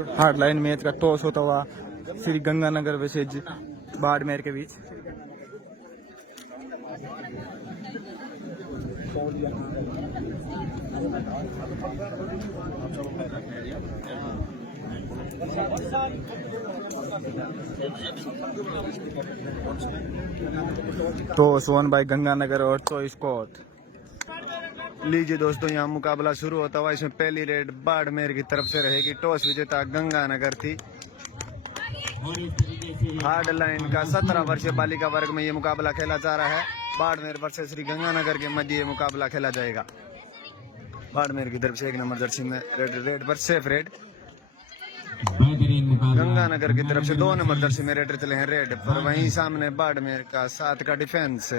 Hard line match का toss होता हुआ श्री गंगानगर वर्सेज बाड़मेर के बीच। टॉस वन बाय गंगानगर और चॉइस कोट। लीजिए दोस्तों, यहाँ मुकाबला शुरू होता हुआ। इसमें पहली रेड बाड़मेर की तरफ से रहेगी। टॉस विजेता गंगानगर थी। हार्ड लाइन का 17 वर्षीय बालिका वर्ग में ये मुकाबला खेला जा रहा है। बाड़मेर वर्सेस श्री गंगानगर के मध्य ये मुकाबला खेला जाएगा। बाड़मेर की तरफ से 1 नंबर जर्सी में रेड पर सेफ रेड। गंगानगर की तरफ से 2 नंबर जर्सी में रेडर चले हैं रेड पर। वहीं सामने बाड़मेर का 7 का डिफेंस।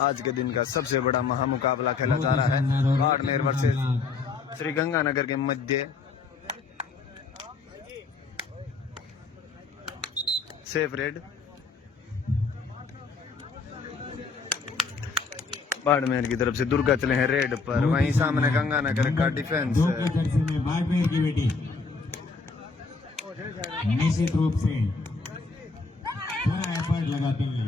आज के दिन का सबसे बड़ा महामुकाबला खेला जा रहा है। बाड़मेर वर्सेस श्री गंगानगर के मध्य सेफ रेड। बाड़मेर की तरफ से दुर्गा चले हैं रेड पर। वहीं सामने गंगानगर का डिफेंस। बाड़मेर की बेटी निश्चित रूप से पूरा एफर्ट लगाते हैं।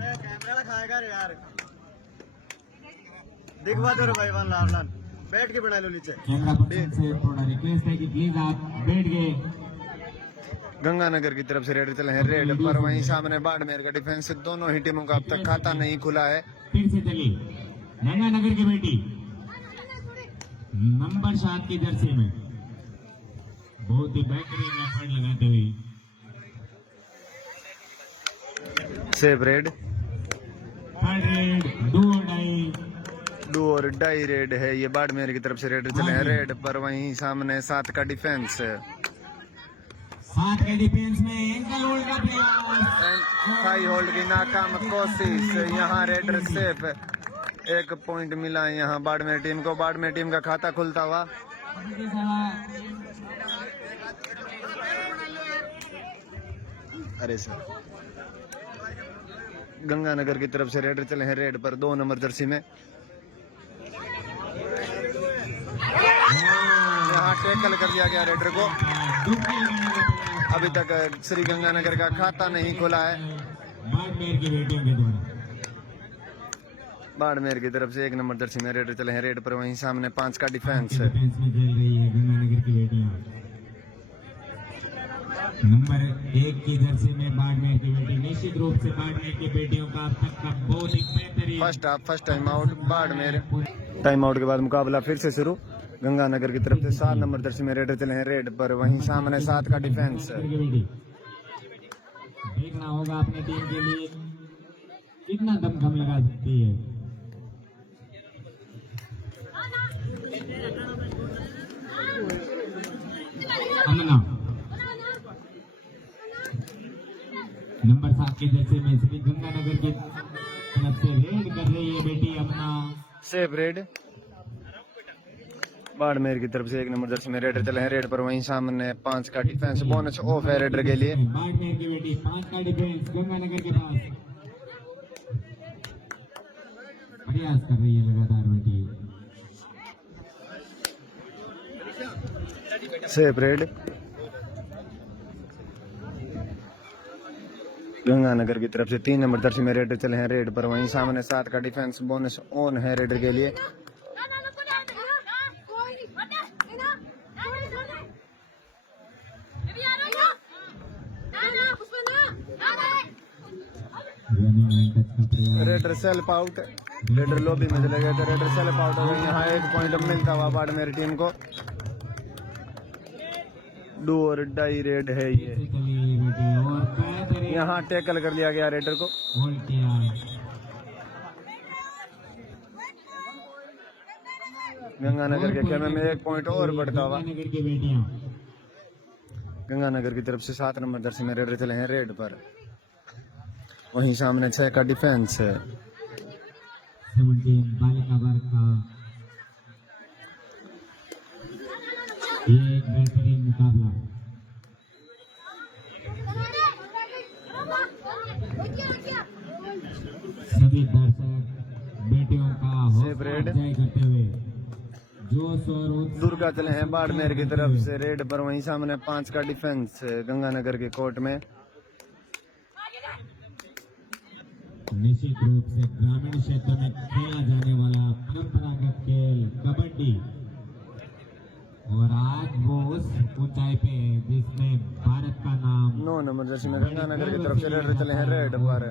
दिखवा दो भाई लाल बैठ के बना लो नीचे। से थोड़ा रिक्वेस्ट है कि प्लीज आप बैठ गए। गंगानगर की तरफ से रेड चले हैं रेड पर। वहीं सामने बाड़मेर का डिफेंस। दोनों ही टीमों का अब तक खाता नहीं खुला है। फिर से चली गंगानगर की बेटी नंबर 7 की जर्सी में बहुत ही बेहतरीन एफर्ट लगाते हुए सेफ रेड। डू और डाई रेड है ये। बाड़मेर की तरफ से रेड चले हैं रेड पर। वहीं सामने 7 का डिफेंस। 7 के डिफेंस में एंकल होल्ड का प्रयास। हाई होल्ड की नाकाम कोशिश। यहाँ रेडर सेफ। 1 पॉइंट मिला यहाँ बाड़मेर टीम को। बाड़मेर टीम का खाता खुलता हुआ। अरे सर, गंगानगर की तरफ से रेडर चले हैं रेड पर 2 नंबर जर्सी में। यहाँ टैकल कर दिया गया रेडर को। अभी तक श्री गंगानगर का खाता नहीं खुला है। बाड़मेर की बेटियों के द्वारा बाड़मेर की तरफ से 1 नंबर जर्सी में रेडर चले हैं रेड पर। वहीं सामने 5 का डिफेंस। में खेल रही है गंगानगर की बेटियां। नंबर 1 की जर्सी में बाड़मेर की बेटी। निश्चित रूप से बाड़मेर की बेटियों का अब तक का बहुत ही बेहतरीन first time out Barmer. Time out के बाद मुकाबला फिर से शुरू। गंगानगर की तरफ से 7 नंबर जर्सी में रेडर चले हैं रेड पर। वहीं सामने 7 का डिफेंस। देखना होगा अपनी टीम के लिए कितना दमखम लगा सकती है। अमना नंबर 7 के जैसे में श्री गंगानगर की तरफ से रेड कर रही है बेटी अमना। Safe red. बाड़मेर की तरफ से 1 नंबर जर्सी में रेडर चले हैं रेड पर। वहीं सामने 5 का डिफेंस। बोनस ऑफ है रेडर के लिए। बाड़मेर की बेटी 5 का डिफेंस गंगानगर के पास प्रयास कर रही है लगातार बेटी। सेफ रेड। गंगानगर की तरफ से 3 नंबर जर्सी में रेडर चले हैं रेड पर। वहीं सामने 7 का डिफेंस। बोनस ऑन है रेडर के लिए। Raider self out. Raider lobby में चले गए थे। रेडर सेल्फ आउट हो गए। यहाँ 1 पॉइंट मिलता हुआ बाड़मेर टीम को। डू और डाई रेड है ये। यहाँ टैकल कर लिया गया रेडर को। गंगानगर के खेमे में 1 पॉइंट और बढ़ता हुआ। गंगानगर की तरफ से 7 नंबर जर्सी में रेडर चले हैं रेड पर। वहीं सामने 6 का डिफेंस है। बालिका वर्ग का एक बेहतरीन मुकाबला। सभी दर्शक बेटियों का हौसला अफजाई करते हुए जोश और उत्साह दुर्गा चले हैं बाड़मेर की तरफ से रेड पर, वहीं सामने 5 का डिफेंस गंगानगर के कोर्ट में। निश्चित रूप से ग्रामीण क्षेत्र में खेला जाने वाला परंपरागत खेल कबड्डी, और आज वो उस ऊंचाई पे है जिसमें भारत का नाम 9 नंबर जर्सी में गंगानगर की तरफ से रेडर चले हैं रेड पर,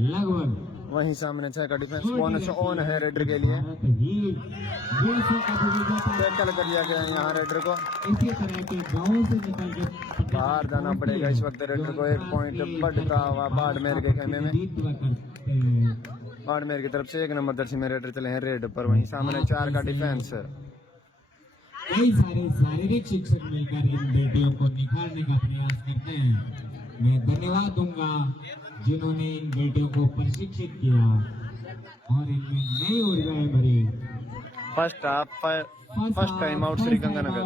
लगभग वहीं सामने 6 का डिफेंस बोनस ऑन है रेडर के लिए। भारत ही देशों का विजेता है। टैकल कर लिया गया है यहाँ रेडर को, इसी तरह के गांव से निकल के बाहर जाना पड़ेगा इस वक्त रेडर को। 1 पॉइंट बढ़ता हुआ बाड़मेर के खेमे में। नेतृत्व करते हैं। बाड़मेर की तरफ से 1 नंबर जर्सी में रेडर चले हैं रेड पर, वहीं सामने 4 का डिफेंस। कई सारे शारीरिक शिक्षक मिलकर इन बेटियों को निखारने का प्रयास करते हैं। मैं धन्यवाद दूंगा जिन्होंने इन बेटियों को प्रशिक्षित किया और इनमें नई ऊर्जाएं भरी। First half first time out Shri Ganganagar.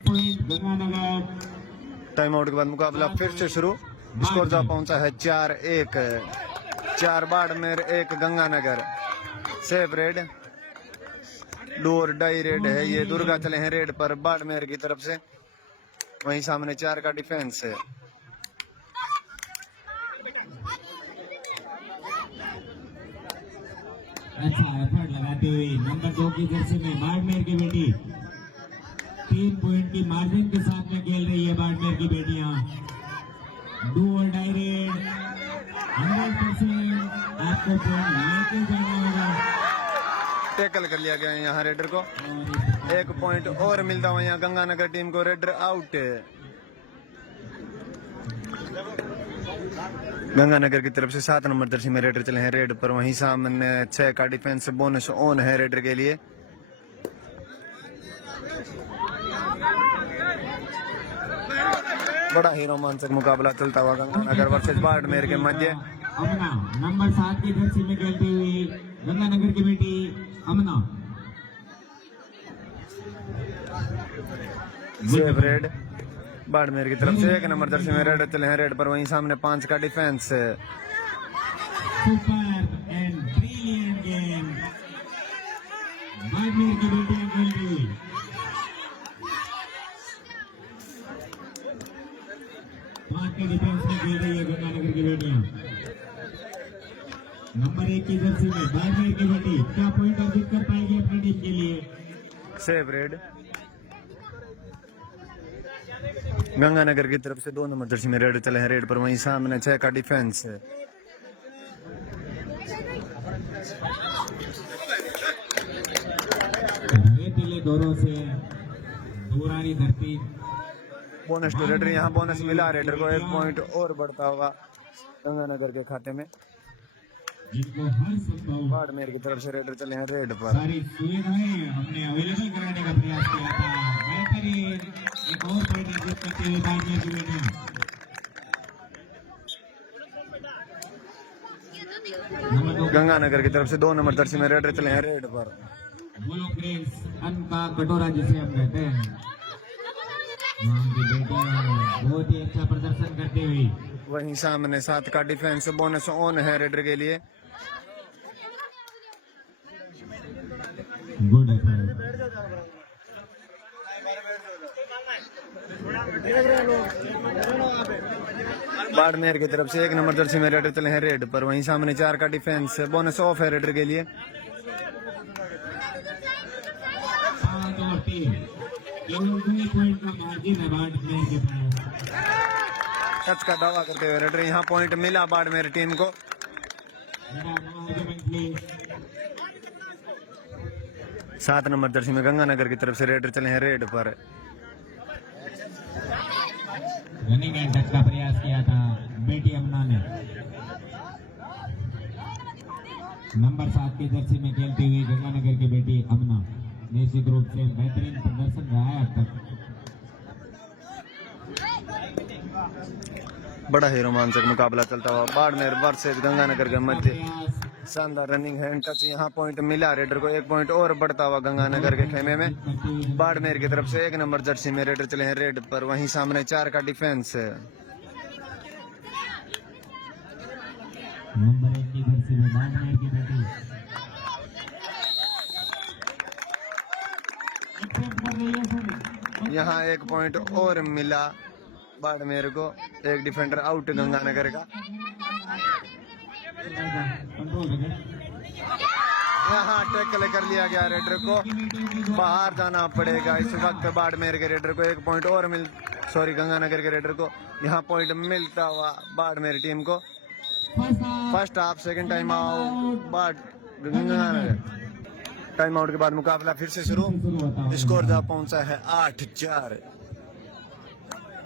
Point Ganganagar. Time out के बाद मुकाबला फिर से शुरू। स्कोर जा पहुंचा है 4-1। 4 Barmer 1 Ganganagar. Safe red, do और डाई रेड है ये। दुर्गा चले हैं रेड पर बाड़मेर की तरफ से, वहीं सामने 4 का डिफेंस है। अच्छा एफर्ट लगाते हुए नंबर 2 की जर्सी में बाड़मेर की बेटी 3 पॉइंट की मार्जिन के साथ में खेल रही है। बाड़मेर की बेटियां डू और डाई रेड 100% आपको पॉइंट लेके जाना होगा। टैकल कर लिया गया है यहाँ रेडर को। 1 पॉइंट और मिलता हुआ यहाँ गंगानगर टीम को। रेडर आउट है गंगानगर की तरफ से। 7 नंबर जर्सी में रेडर चले हैं रेड पर, वहीं सामने 6 का डिफेंस बोनस ऑन है रेडर के लिए। बड़ा ही रोमांचक मुकाबला चलता हुआ गंगानगर वर्सेस बाड़मेर के मध्य। अमना नंबर 7 की जर्सी में खेलती हुई गंगानगर की बेटी अमना। सेफ रेड बाड़मेर की तरफ से। 1 नंबर जर्सी में रेड चले हैं रेड पर, वहीं सामने 5 का defence. Super and brilliant game Barmer की बेटियां खेल रही हुई। पांच के डिफेंस में खेल रही है गंगानगर की बेटियां। नंबर 1 की जर्सी में बाड़मेर की बेटी क्या पॉइंट अर्जित कर पाएगी अपनी टीम के लिए? सेफ रेड गंगानगर की तरफ से 2 नंबर जर्सी में रेड चले हैं रेड पर, वहीं सामने 6 का डिफेंस है। रेतीले दौरों से दूरानी धरती। बोनस टू रेडर, यहाँ बोनस मिला रेडर को। 1 पॉइंट और बढ़ता होगा गंगानगर के खाते में। जिनको हर संभव बाड़मेर की तरफ से रेडर चले हैं रेड पर। सारी सुविधाएं हमने अवेलेबल कराने का प्रयास किया था। बेहतरीन एक और पॉइंट अर्जित करते हुए बाड़मेर की बेटियां। गंगानगर की तरफ से 2 नंबर जर्सी में रेडर चले हैं रेड पर। बोलो फ्रेंड्स, अन्न का कटोरा जिसे हम कहते हैं, वहाँ की बेटियां बहुत ही अच्छा प्रदर्शन करते हुए। वहीं सामने 7 का डिफेंस बोनस ऑन है रेडर के लिए। Good effort. बाड़मेर की तरफ से 1 नंबर जर्सी में रेडर चले हैं रेड पर, वहीं सामने 4 का डिफेंस बोनस ऑफ है रेडर के लिए। 5 और 3 केवल 2 पॉइंट का मार्जिन है बाड़मेर के पास। टच का दावा करते हुए रेडर, यहाँ पॉइंट मिला बाड़मेर टीम को। मेरा आर्गुमेंट प्लीज। 7 नंबर जर्सी में गंगानगर की तरफ से रेडर चले हैं रेड पर। रनिंग एंड टच का प्रयास किया था बेटी अमना ने। नंबर 7 की जर्सी में खेलती हुई गंगानगर की बेटी अमना निश्चित रूप से बेहतरीन प्रदर्शन रहा है अब तक। बड़ा ही रोमांचक मुकाबला चलता हुआ बाड़मेर वर्सेस गंगानगर के मध्य। शानदार रनिंग हैंड टच, यहाँ पॉइंट मिला रेडर को। 1 पॉइंट और बढ़ता हुआ गंगानगर के खेमे में। बाड़मेर की तरफ से 1 नंबर जर्सी में रेडर चले हैं रेड पर, वहीं सामने 4 का डिफेंस है। नंबर 1 की जर्सी में बाड़मेर की बेटी रही है सर। यहाँ एक पॉइंट और मिला बाड़मेर को, एक डिफेंडर आउट गंगानगर का। कंट्रोल रखें। यहाँ टैकल कर लिया गया रेडर को, बाहर जाना पड़ेगा इस वक्त बाड़मेर के रेडर को। एक पॉइंट और गंगानगर के रेडर को यहाँ पॉइंट मिलता हुआ बाड़मेर टीम को। First half second time out Ganganagar. Time out के बाद मुकाबला फिर से शुरू। स्कोर जहाँ पहुंचा है 8-4।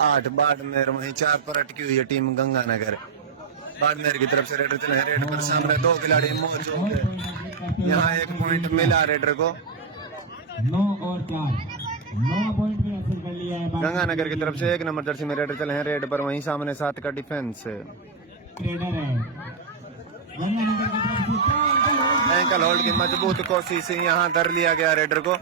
8 बाड़मेर, वहीं 4 पर अटकी हुई है टीम गंगानगर। बाड़मेर की तरफ से रेडर चले हैं, रेड पर सामने 2 खिलाड़ी मौजूद है। यहाँ एक पॉइंट मिला रेडर को। 9 और 4, 9 पॉइंट भी हासिल कर लिया है गंगानगर की तरफ से 1 नंबर जर्सी में रेडर चले हैं रेड पर, वहीं सामने 7 का डिफेंस रेडर है गंगानगर की तरफ से। एंकल होल्ड की मजबूत कोशिश, यहाँ धर लिया गया रेडर को।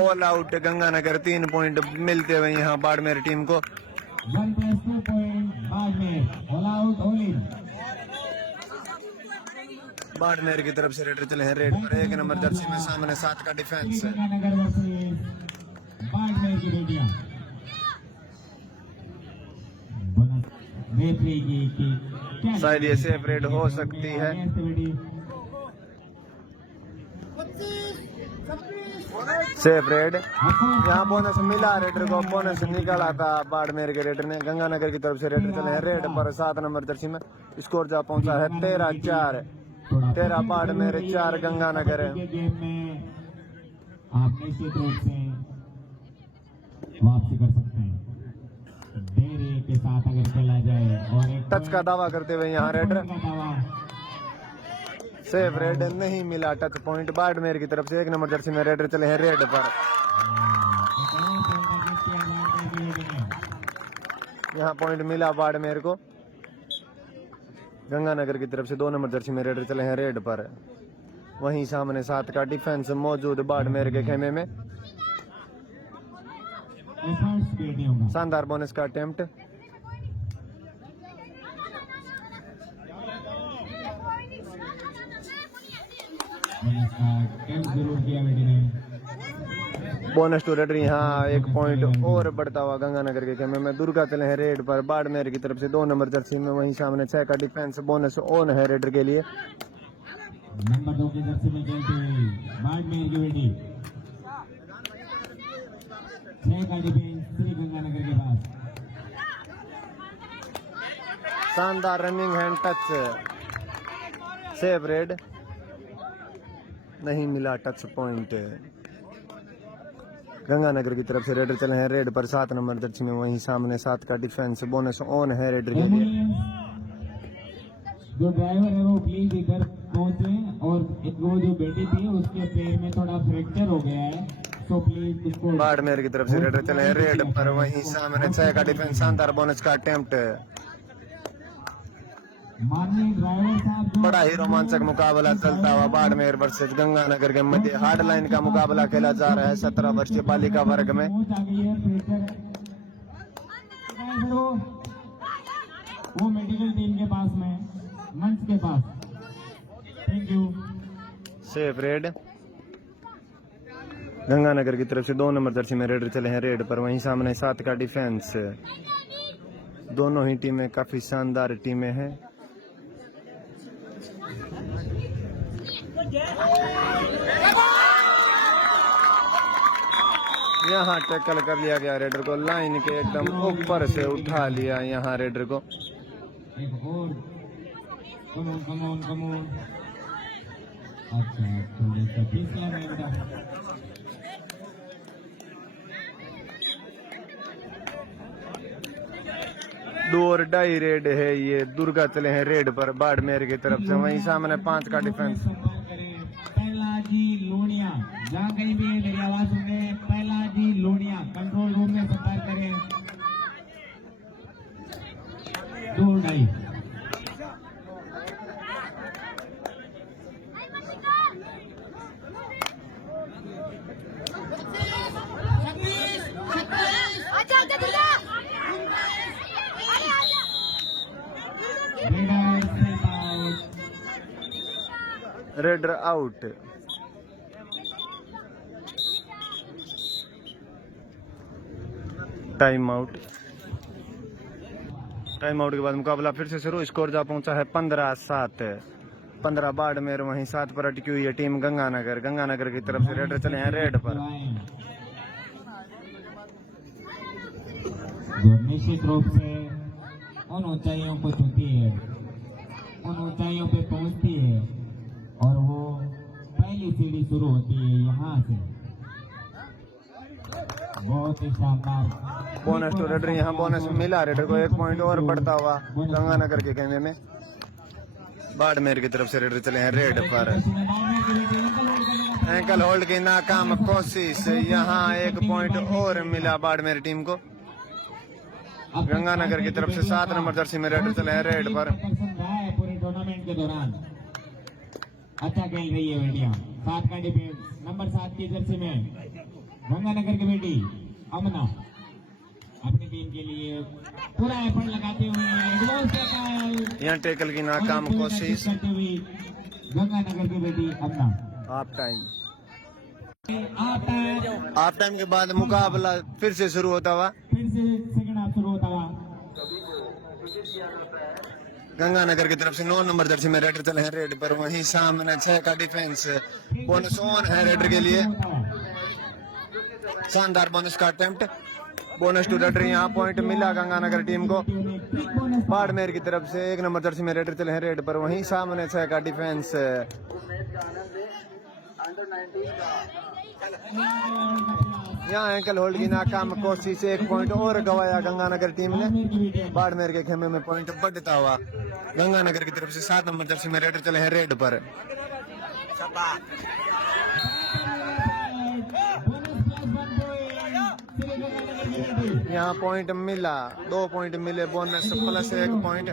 ऑल आउट गंगानगर, 3 पॉइंट मिलते हुए यहाँ बाड़मेर टीम को। 1+2 point Barmer, all out all in. Barmer की तरफ से रेडर चले हैं रेड पर, 1 नंबर जर्सी में सामने 7 का डिफेंस गंगानगर वर्सेस बाड़मेर की बेटियां। रेफरी की शायद ये सेफ रेड हो सकती है। सेफ रेड, यहाँ बोनस मिला रेडर को, बोनस निकाला था बाड़मेर के रेडर ने। गंगानगर की तरफ से रेडर चले हैं रेड पर 7 नंबर जर्सी में। स्कोर जहाँ पहुंचा है 13-4। 13 बाड़मेर, 4 गंगानगर है। गेम में आप निश्चित रूप से वापसी कर सकते हैं डेरे के साथ अगर खेला जाए। और एक टच का दावा करते हुए यहाँ रेडर। सेफ रेड नहीं मिला टच पॉइंट बाड़मेर की तरफ से। 1 नंबर जर्सी में रेडर चले हैं रेड पर। यहाँ पॉइंट मिला बाड़मेर को। गंगानगर की तरफ से 2 नंबर जर्सी में रेडर चले हैं रेड पर, वहीं सामने 7 का डिफेंस मौजूद बाड़मेर के खेमे में। शानदार बोनस का अटेम्प्ट। जरूर किया बेटी ने। बोनस टू रेडर, यहाँ 1 पॉइंट और बढ़ता हुआ गंगानगर के खेमे में। दुर्गा चले हैं रेड पर बाड़मेर की तरफ से 2 नंबर जर्सी में, वहीं सामने 6 का डिफेंस बोनस ऑन है रेडर के लिए। नंबर 2 की जर्सी में खेलते हुए बाड़मेर की बेटी, 6 का डिफेंस श्री गंगानगर के पास। शानदार running hand touch, safe red नहीं मिला टच पॉइंट। गंगानगर की तरफ से रेडर चले हैं रेड पर 7 नंबर जर्सी में, वहीं सामने 7 का डिफेंस बोनस ऑन है रेडर के लिए। जो ड्राइवर है वो प्लीज इधर पहुंचे, और एक वो जो बेटी थी उसके पैर में थोड़ा फ्रैक्चर हो गया है, तो प्लीज उसको। बाड़मेर की तरफ से रेडर चले हैं रेड पर, वहीं सामने 6 का डिफेंस। शानदार बोनस का अटेम्प्ट। माननीय ड्राइवर साहब, बड़ा ही रोमांचक मुकाबला चलता हुआ बाड़मेर वर्सेस गंगानगर के मध्य हार्ड लाइन का मुकाबला खेला जा रहा है 17 वर्षीय बालिका वर्ग में। वो मेडिकल टीम के पास में, मंच के पास। Thank you. सेफ रेड, गंगानगर की तरफ से 2 नंबर जर्सी में रेडर चले हैं रेड पर, वहीं सामने 7 का डिफेंस। दोनों ही टीमें काफी शानदार टीमें हैं। यहाँ टैकल कर लिया गया रेडर को, लाइन के एकदम ऊपर से उठा लिया यहाँ रेडर को। एक और कमोन। अच्छा, थोड़ा सा पिछला मैंने। दो और डाई रेड है ये। दुर्गा चले हैं रेड पर बाड़मेर की तरफ से, वहीं सामने 5 का डिफेंस। पहला जी लोनिया, जहाँ कहीं भी मेरी आवाज सुने, पहला जी लोनिया कंट्रोल रूम में संपर्क करें। 2 die. Raider out. Time out के बाद मुकाबला फिर से शुरू। स्कोर जा पहुंचा है 15-7। 15 बाड़मेर, वहीं 7 पर अटकी हुई है टीम गंगानगर की तरफ से रेडर चले हैं रेड पर। जो निश्चित रूप से उन ऊंचाइयों को छूती है, उन ऊंचाइयों पे पहुंचती है और वो पहली सीढ़ी शुरू होती है यहाँ से। बहुत ही शानदार बोनस टू रेडर, यहाँ बोनस मिला रेडर को 1 पॉइंट और बढ़ता हुआ गंगानगर के खेमे में। बाड़मेर की तरफ से रेडर चले हैं रेड पर। एंकल होल्ड की नाकाम कोशिश, यहाँ 1 पॉइंट और मिला बाड़मेर टीम को। गंगानगर की तरफ से 7 नंबर जर्सी में रेडर चले हैं रेड पर। पूरे टूर्नामेंट के दौरान अच्छा खेल रही है बेटियां। 7 का डिफेंस, नंबर 7 की जर्सी में गंगानगर की बेटी अमना अपनी टीम के लिए पूरा एफर्ट लगाते हुए यहाँ टेकल की नाकाम कोशिश। करते हुए गंगानगर की बेटी अमना। हाफ टाइम के बाद मुकाबला फिर से शुरू होता हुआ। फिर से सेकंड हाफ शुरू होता हुआ। गंगानगर की तरफ से 9 नंबर जर्सी में रेडर चले हैं रेड पर। वहीं सामने 6 का डिफेंस, बोनस ऑन है रेडर के लिए। शानदार बोनस का अटेम्प्ट, बोनस टू रेडर, यहाँ पॉइंट मिला गंगानगर टीम को। बाड़मेर की तरफ से 1 नंबर जर्सी में रेडर चले हैं रेड पर। वहीं सामने 6 का डिफेंस, यहाँ एंकल होल्ड की नाकाम कोशिश से 1 पॉइंट और गवाया गंगानगर टीम ने। बाड़मेर के खेमे में पॉइंट बढ़ता हुआ गंगानगर की तरफ से 7 नंबर जर्सी में रेडर चले हैं रेड पर। यहाँ पॉइंट मिला, 2 पॉइंट मिले, bonus plus 1 point.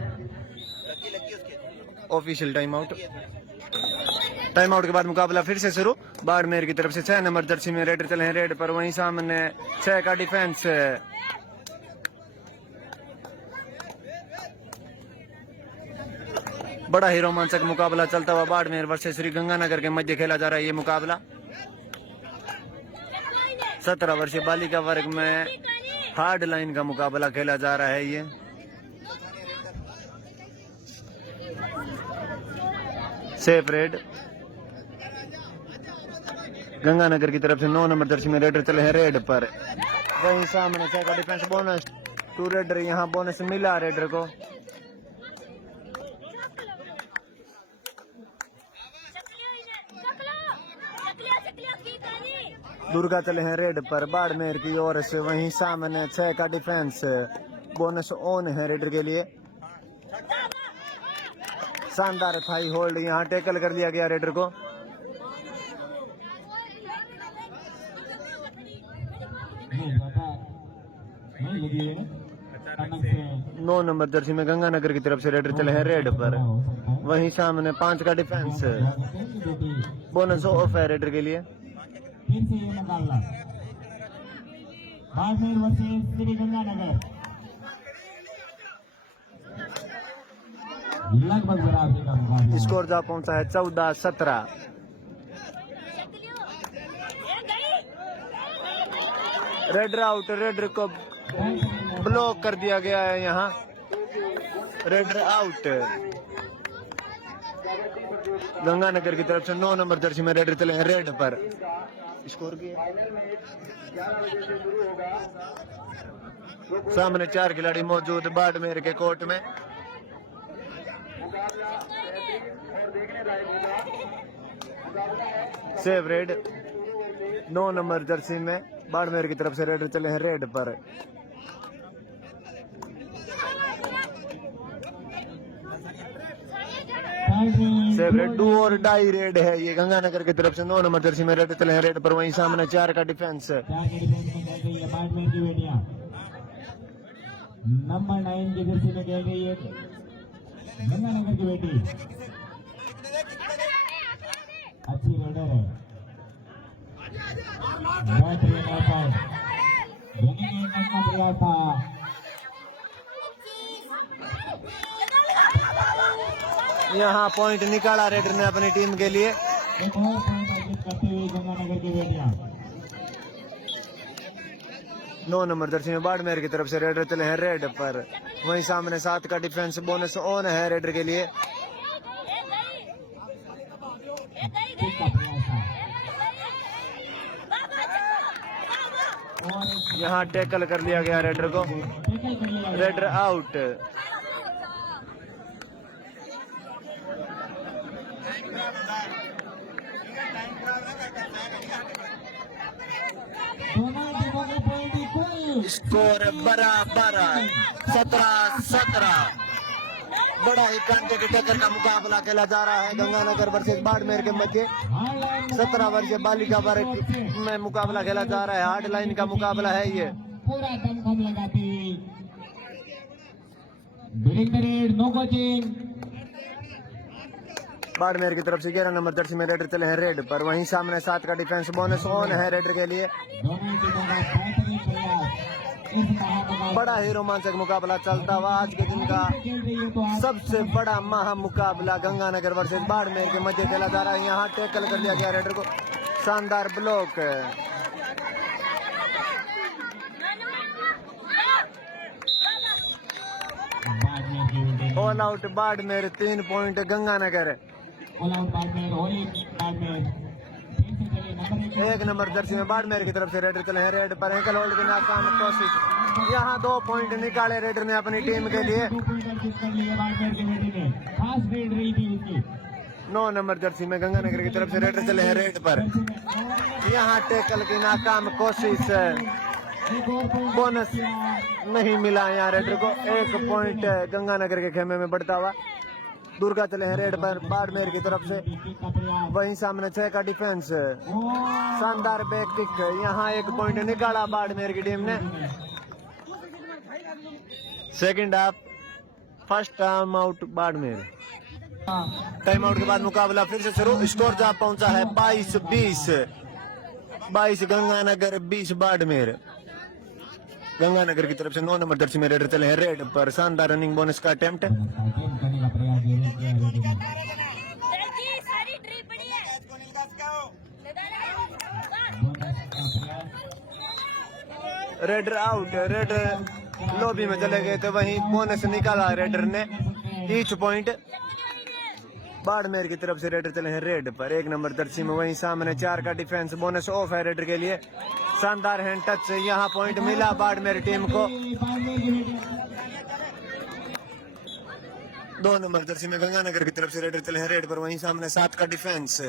Official time out के बाद मुकाबला फिर से शुरू। बाड़मेर की तरफ से 6 नंबर जर्सी में रेडर चले हैं रेड पर। वहीं सामने 6 का डिफेंस, बड़ा ही रोमांचक मुकाबला चलता हुआ बाड़मेर वर्सेस श्री गंगानगर के मध्य खेला जा रहा है ये मुकाबला। 17 वर्षीय बालिका वर्ग में हार्ड लाइन का मुकाबला खेला जा रहा है ये। सेफ रेड, गंगानगर की तरफ से 9 नंबर जर्सी में रेडर चले हैं रेड पर। वहीं सामने 6 का डिफेंस, बोनस टू रेडर, यहाँ बोनस मिला रेडर को। दुर्गा चले हैं रेड पर बाड़मेर की ओर से। वहीं सामने 6 का डिफेंस, बोनस ऑन है रेडर के लिए। शानदार थाई होल्ड, यहाँ टैकल कर लिया गया रेडर को। नौ नंबर जर्सी में गंगानगर की तरफ से रेडर चले हैं रेड पर। वहीं सामने 5 का डिफेंस, बोनस ऑफ है रेडर के लिए। फिर से ये मुकाबला बाड़मेर वर्सेस श्री गंगानगर, लगभग बराबरी का मुकाबला। स्कोर जा पहुंचा है 14-17। रेडर आउट, रेडर को ब्लॉक कर दिया गया है यहाँ। Raider out. गंगानगर की तरफ से 9 नंबर जर्सी में रेडर चले हैं रेड पर। स्कोर की सामने 4 खिलाड़ी मौजूद बाड़मेर के कोर्ट में। सेव रेड, 9 नंबर जर्सी में बाड़मेर की तरफ से रेडर चले हैं रेड पर। सेव रेड, डू और डाई रेड है ये। गंगानगर की तरफ से 9 नंबर जर्सी में रेड चले हैं रेड पर। वहीं सामने 4 का डिफेंस, बाड़मेर की बेटियां नंबर 9 की जर्सी में खेल रही है गंगानगर की बेटी। अच्छी रेडर है, बहुत ही प्रयास था। यहाँ पॉइंट निकाला रेडर ने अपनी टीम के लिए। एक और पॉइंट अर्जित करते हुए गंगानगर की बेटियां। 9 नंबर जर्सी में बाड़मेर की तरफ से रेडर चले हैं रेड पर। वहीं सामने 7 का डिफेंस बोनस ऑन है रेडर के लिए। यहाँ टैकल कर लिया गया रेडर को, रेडर आउट। स्कोर बराबर 17-17। बड़ा ही कांटे के टक्कर का मुकाबला खेला जा रहा है गंगानगर वर्सेस बाड़मेर के मध्य। 17 वर्षीय बालिका वर्ग में मुकाबला खेला जा रहा है। हार्ड लाइन का मुकाबला है ये। पूरा दमखम लगाते building the raid, no coaching. Barmer की तरफ से 11 नंबर जर्सी में रेडर चले हैं रेड पर। वहीं सामने 7 का डिफेंस बोनस ऑन है रेडर के लिए। दोनों टीमों का बेहतरीन प्रयास इस महामुकाबले बड़ा ही रोमांचक मुकाबला चलता हुआ आज के दिन का खेल रही है तो आप सबसे बड़ा महामुकाबला गंगानगर वर्सेस बाड़मेर के मध्य खेला जा रहा है। यहाँ टैकल कर लिया गया रेडर को, शानदार ब्लॉक। बाड़मेर की उल्टी all out Barmer, 3 point Ganganagar. All out Barmer, Holi Barmer. फिर से चले नंबर 1 नंबर जर्सी में बाड़मेर की तरफ से रेडर चले हैं रेड पर। एंकल होल्ड की नाकाम कोशिश। यहाँ 2 पॉइंट निकाले रेडर ने अपनी टीम के लिए। 2 पॉइंट अर्जित कर लिए बाड़मेर के बेटे ने। खास रेड रही थी उसकी। 9 नंबर जर्सी में गंगानगर की तरफ से रेडर चले हैं रेड पर। यहाँ टैकल की नाकाम कोशिश, एक और पॉइंट बोनस नहीं मिला यहाँ रेडर को। 1 पॉइंट गंगानगर के खेमे में बढ़ता हुआ। दुर्गा चले हैं रेड पर बाड़मेर की तरफ से। का प्रयास। वहीं सामने 6 का डिफेंस, शानदार बैक किक। यहाँ 1 पॉइंट निकाला बाड़मेर की टीम ने। Second half, first time out Barmer. Time out के बाद मुकाबला फिर से शुरू। स्कोर जहां पहुंचा है 22-20। 22 गंगानगर, 20 बाड़मेर। गंगानगर की तरफ से 9 नंबर जर्सी में रेडर चले हैं रेड पर। शानदार रनिंग बोनस का अटेम्प्ट। करने का प्रयास जरूर किया रेडी ने। सारी ट्रिप बड़ी है बोनस का प्रयास। रेडर आउट, रेडर लॉबी में चले गए थे। वहीं बोनस निकाला रेडर ने, ईच पॉइंट। बाड़मेर की तरफ से रेडर चले हैं रेड पर। 1 नंबर जर्सी में। वहीं सामने 4 का डिफेंस, बोनस ऑफ है रेडर के लिए। शानदार हैंड टच से यहाँ पॉइंट मिला बाड़मेर टीम को। बाड़मेर की बेटी 2 नंबर जर्सी में गंगानगर की तरफ से रेडर चले हैं रेड पर। वहीं सामने 7 का डिफेंस।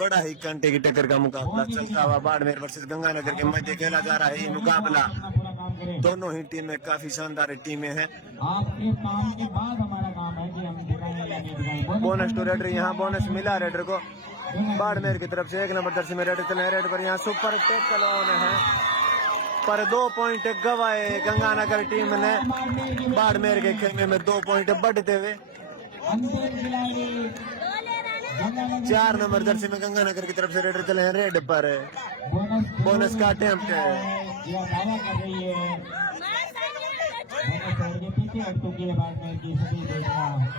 बड़ा ही कांटे की टक्कर का मुकाबला चलता हुआ बाड़मेर वर्सेस गंगानगर के मध्य खेला जा रहा है ये मुकाबला। पूरा काम करें। दोनों ही टीमें काफी शानदार टीमें हैं। आपके काम के बाद हमारा काम है कि हम दिखाएं या नहीं दिखाएं। बोनस टू रेडर, यहाँ बोनस मिला रेडर को। बाड़मेर की तरफ से 1 नंबर जर्सी में रेडर चले हैं रेड पर। यहाँ सुपर टैकल ऑन है पर 2 पॉइंट गवाए गंगानगर टीम ने। बाड़मेर के खेमे में 2 पॉइंट बढ़ते हुए। अंतिम खिलाड़ी 4 नंबर जर्सी में गंगानगर की तरफ से रेडर चले हैं रेड पर। बोनस का अटेम्प्ट। यह दावा कर रही है बोनस छोड़ के पीछे हट चुकी है बाड़मेर की सभी देखना।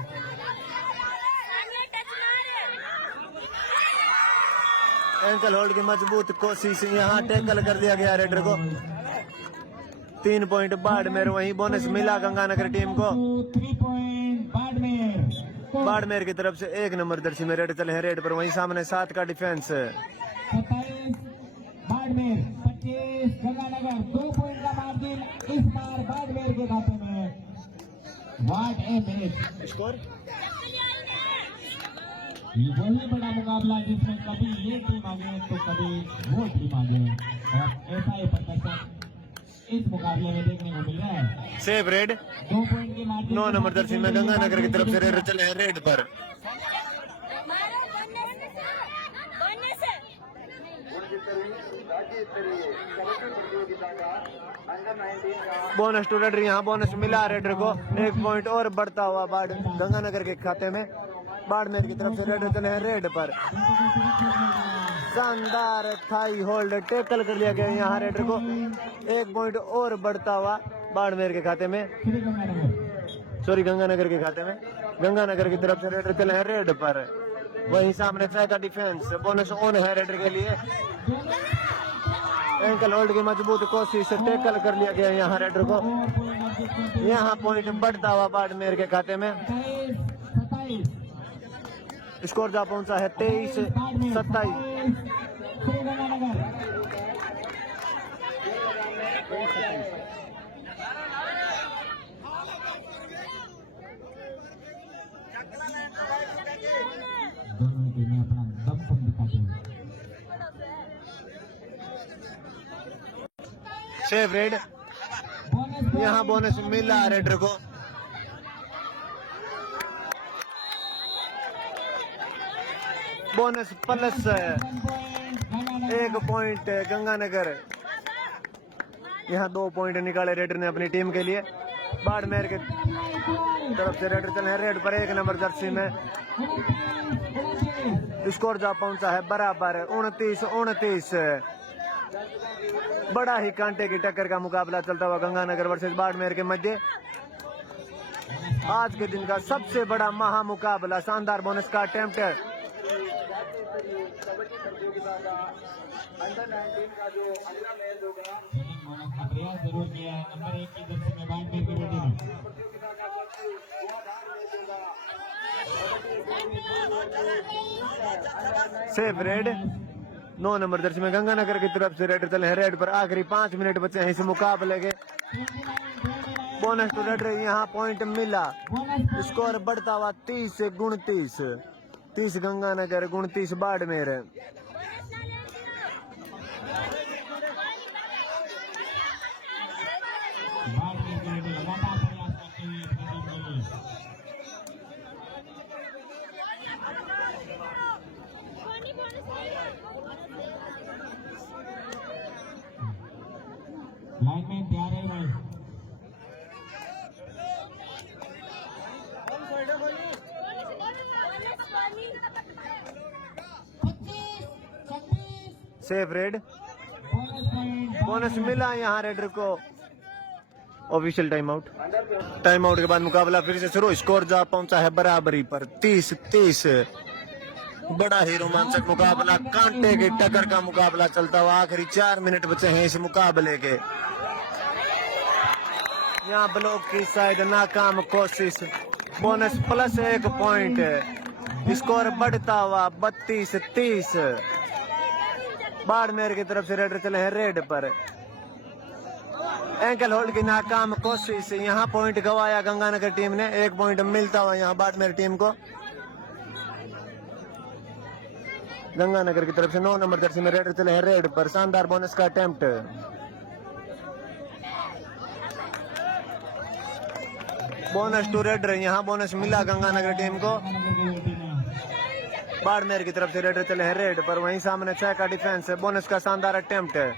एंकल होल्ड की मजबूत कोशिश, यहाँ टैकल कर दिया गया रेडर को। 3 पॉइंट बाड़मेर। वहीं बोनस मिला गंगानगर टीम को। 3 पॉइंट बाड़मेर। बाड़मेर की तरफ से 1 नंबर जर्सी में रेड चले हैं रेड पर। वहीं सामने 7 का डिफेंस। 27 बाड़मेर, 25 गंगानगर। 2 पॉइंट का मार्जिन इस बार बाड़मेर के खाते में। What A match. स्कोर वही बड़ा मुकाबला जिसमें कभी ये टीम आगे तो कभी वो टीम आगे, और ऐसा ही प्रदर्शन इस मुकाबले में देखने को मिल रहा है। Save red. 2 पॉइंट की मार्जिन 9 नंबर जर्सी में गंगानगर की तरफ से रेडर चले हैं रेड पर। बोनस टू रेडर, यहाँ बोनस मिला रेडर को। 1 पॉइंट और बढ़ता हुआ गंगानगर के खाते में। बाड़मेर की तरफ से रेडर चले हैं रेड पर। शानदार थाई होल्ड, टैकल कर लिया गया यहाँ रेडर को। 1 पॉइंट और बढ़ता हुआ बाड़मेर के खाते में, सॉरी गंगानगर के खाते में। गंगानगर की तरफ से रेडर चले हैं रेड पर। वहीं सामने 6 का डिफेंस, बोनस ऑन है रेडर के लिए। एंकल होल्ड की मजबूत कोशिश से टैकल कर लिया गया यहाँ रेडर को। यहाँ पॉइंट बढ़ता हुआ बाड़मेर के खाते में। 27 स्कोर जा पहुंचा है 23-27। दोनों टीमें अपना दमखम दिखाते हैं। सेफ रेड, यहाँ बोनस मिला रेडर को। Bonus plus 1 point Ganganagar. यहाँ 2 पॉइंट निकाले रेडर ने अपनी टीम के लिए। बाड़मेर के तरफ से रेडर चले हैं रेड पर 1 नंबर जर्सी में। स्कोर जा पहुंचा है बराबर 29-29। बड़ा ही कांटे की टक्कर का मुकाबला चलता हुआ गंगानगर वर्सेस बाड़मेर के मध्य। आज के दिन का सबसे बड़ा महा मुकाबला, शानदार बोनस का अटेम्प्ट है। जरूर किया है नंबर 1 की जर्सी में बाड़मेर की बेटी ने। सेफ रेड 9 नंबर जर्सी में गंगानगर की तरफ से रेड चले हैं रेड पर। आखिरी 5 मिनट बचे हैं इस मुकाबले के। बोनस टू रेड, यहाँ पॉइंट मिला। स्कोर बढ़ता हुआ 30-29। 30 गंगानगर 29 बाड़मेर। बाड़मेर की बेटी लगातार प्रयास करते हुए अपनी टीम के लिए। लाइनमैन तैयार है भाई। सेफ रेड, बोनस मिला यहाँ रेडर को। Official time out. Time out के बाद मुकाबला फिर से शुरू। स्कोर जा पहुंचा है बराबरी पर 30-30। बड़ा ही रोमांचक मुकाबला, कांटे की टक्कर का मुकाबला चलता हुआ। आखिरी 4 मिनट बचे हैं इस मुकाबले के। यहाँ ब्लॉक की शायद नाकाम कोशिश। Bonus plus 1 point. स्कोर बढ़ता हुआ 32-30। बाड़मेर की तरफ से रेडर चले हैं रेड पर। एंकल होल्ड की नाकाम कोशिश। यहाँ पॉइंट गवाया गंगानगर टीम ने। 1 पॉइंट मिलता हुआ यहाँ बाड़मेर टीम को। गंगानगर की तरफ से 9 नंबर जर्सी में रेडर चले हैं रेड पर। शानदार बोनस का अटेम्प्ट। बोनस टू रेडर, यहाँ बोनस मिला गंगानगर टीम को। बाड़मेर की तरफ से रेडर चले हैं रेड पर। वहीं सामने 6 का डिफेंस है। बोनस का शानदार अटेम्प्ट है।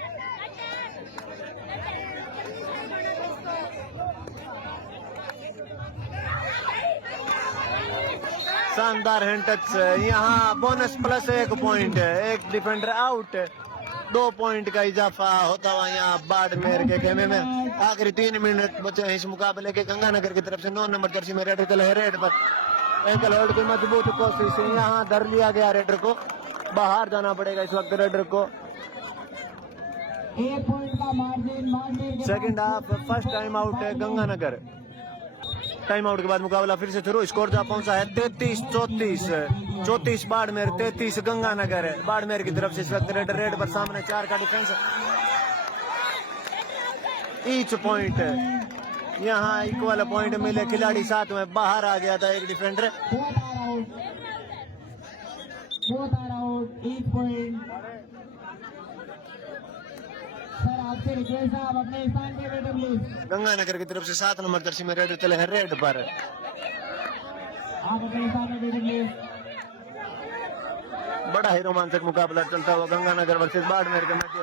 शानदार हैंड टच। यहाँ बोनस प्लस 1 पॉइंट है। 1 डिफेंडर आउट। 2 पॉइंट का इजाफा होता हुआ यहाँ बाड़मेर के खेमे में। आखिरी 3 मिनट बचे हैं इस मुकाबले के। गंगानगर की तरफ से 9 नंबर जर्सी में रेडर चले हैं रेड पर। एंकल होल्ड की मजबूत कोशिश। यहाँ धर लिया गया रेडर को। बाहर जाना पड़ेगा इस वक्त रेडर को। 1 पॉइंट का margin. Second half first time out है गंगानगर। टाइम आउट के बाद मुकाबला फिर से शुरू। स्कोर जा पहुंचा है 33-34। 34 बाड़मेर, 33 गंगानगर। बाड़मेर की तरफ से इस वक्त रेड पर। सामने 4 का डिफेंस। Each point. यहाँ इक्वल पॉइंट मिले। खिलाड़ी साथ में बाहर आ गया था 1 डिफेंडर। आपसे रिक्वेस्ट है आप अपने स्थान पे बैठे प्लीज। गंगानगर की तरफ से 7 नंबर जर्सी में रेड चले हैं रेड पर। आप अपने स्थान पे बैठे प्लीज। बड़ा ही रोमांचक मुकाबला चलता हुआ गंगानगर वर्सेस बाड़मेर के मध्य।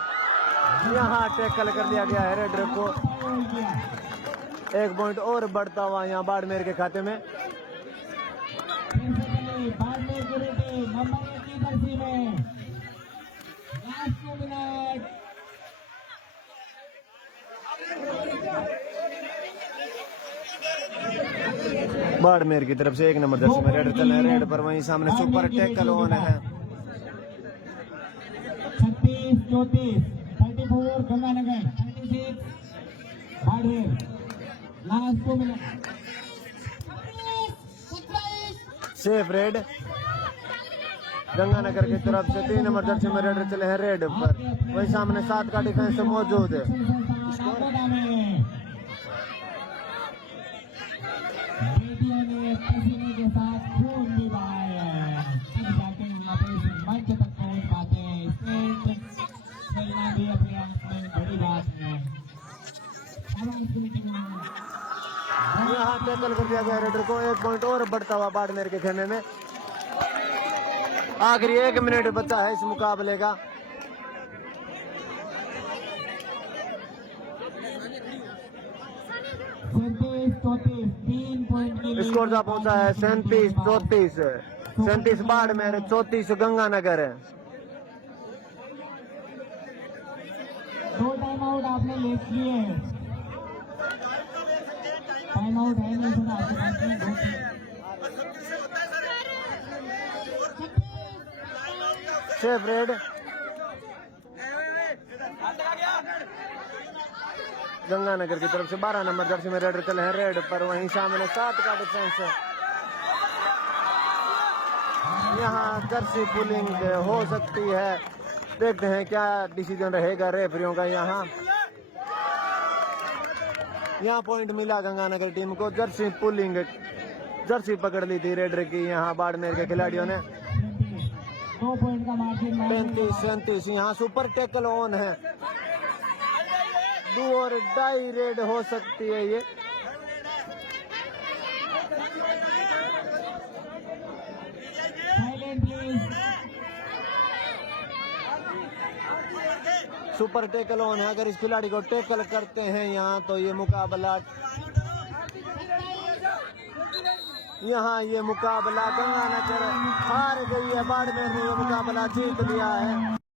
यहाँ टैकल कर लिया गया है रेडर को। 1 पॉइंट और बढ़ता हुआ यहाँ बाड़मेर के खाते में। बाड़मेर की बेटी नंबर 1 की जर्सी में। Last 2 minute. बाड़मेर की तरफ से 1 नंबर जर्सी में रेड चले हैं रेड पर। वहीं सामने सुपर टैकल ऑन है। 36-34। 34 Ganganagar 36 Barmer last 2 minute safe रेड गंगानगर की तरफ से 3 नंबर जर्सी में रेड चले हैं रेड पर, वही सामने 7 का डिफेंस मौजूद है। बेटियों ने पसीने के साथ खून भी बहाया है, तब जाके यहाँ पे इस मंच तक पहुँच पाते हैं। स्टेट खेलना भी अपने आप में बड़ी बात है। यहाँ टैकल कर दिया गया रेडर को, 1 पॉइंट और बढ़ता हुआ बाड़मेर के खेमे में। आखिरी 1 मिनट बचा है इस मुकाबले का। स्कोर जा पहुंचा है 37-34, 37 बाड़मेर 34 गंगानगर है। 2 टाइम आउट आपने ले लिए, टाइम आउट है नहीं सर आपके पास में। सेफ रेड गंगानगर की तरफ से 12 नंबर जर्सी में रेड चले हैं रेड पर, वहीं सामने 7 का डिफेंस है। यहाँ जर्सी पुलिंग हो सकती है, देखते हैं क्या डिसीजन रहेगा रेफरियों का। यहाँ पॉइंट मिला गंगानगर टीम को, जर्सी पुलिंग जर्सी पकड़ ली थी रेडर की यहाँ बाड़मेर के खिलाड़ियों ने। 2 पॉइंट का मार्जिन 35-37 यहाँ सुपर टैकल ऑन है, 2 और डाई रेड हो सकती है ये। Silent please. Super tackle on है, अगर इस खिलाड़ी को टैकल करते हैं यहाँ तो ये मुकाबला गंगानगर हार गई है, बाड़मेर ने ये मुकाबला जीत लिया है।